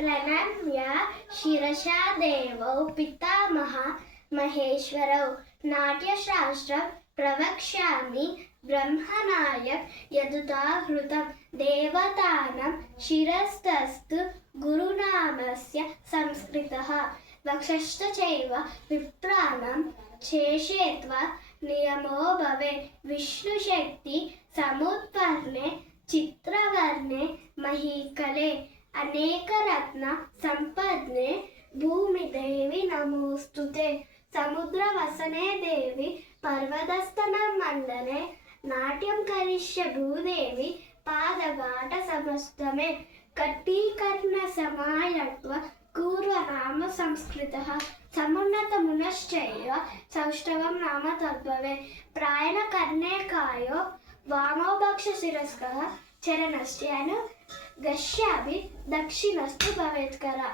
प्रणम्य शिरसा देवौ पितामह महेश्वरौ नाट्यशास्त्रं प्रवक्ष्यामि ब्रह्मनायक यदुदाहृतं देवतानां शिरस्तस्तु गुरुनामस्य संस्कृतः वक्षश्च चैव विप्राणां शेषे त्वा नियमो भवे विष्णुशक्ति समुत्पन्ने चित्रवर्णे महीकले अनेकरत्न संपन्ने भूमिदेवी नमोस्तुते समुद्रवसने देवी पर्वतस्तनमण्डले नाट्यं करिष्ये भूदेवी पादघाट समस्तमे कट्टीकर्णसमायत्व पूर्वनाम संस्कृतः समुन्नतमुनश्चैव सौष्ठवं नाम तद्भवे प्रायणकर्णेकायो वामो भक्षशिरस्कः चरणश्चैव गस्यापि दक्षिणस्तु भवेत्करः।